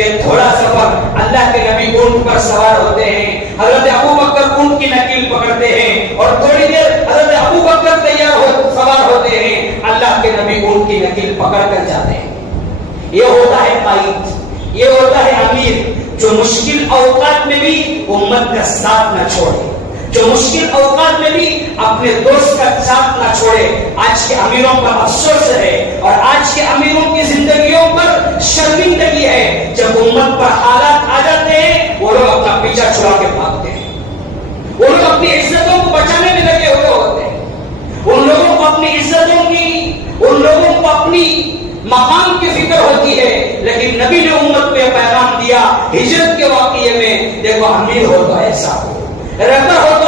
کہ تھوڑا سفر اللہ کے نبی اونٹ پر سوار ہوتے ہیں، حضرت ابو بکر اونٹ کی نکیل پکڑتے ہیں اور تھوڑی دیر حضرت ابو بکر سوار ہوتے ہیں، اللہ کے نبی اونٹ کی نکیل پکڑ کر جاتے ہیں۔ یہ ہوتا ہے قائد، یہ ہوتا ہے امیر، جو مشکل اوقات میں بھی امت کا ساتھ نہ چھوڑے، جو مشکل اوقات میں بھی اپنے دوست کا ساتھ نہ چھوڑے۔ آج کے امیروں پر افسوس ہے اور آج کے امیروں کی زندگیوں پر شرمندگی ہے، جب امت پر حالات آ جاتے ہیں وہ لوگ اپنا پیچھا چھڑا کے بھاگتے ہیں، وہ لوگ اپنی عزتوں کو بچانے میں لگے ہوئے ہوتے ہیں، ان لوگوں کو اپنی عزتوں کی، ان لوگوں کو اپنی مقام کی فکر ہوتی ہے، لیکن نبی نے امت کو یہ پیغام دیا ہجرت کے واقعے میں، دیکھو امیر ہو تو ایسا ہو، رہتا ہو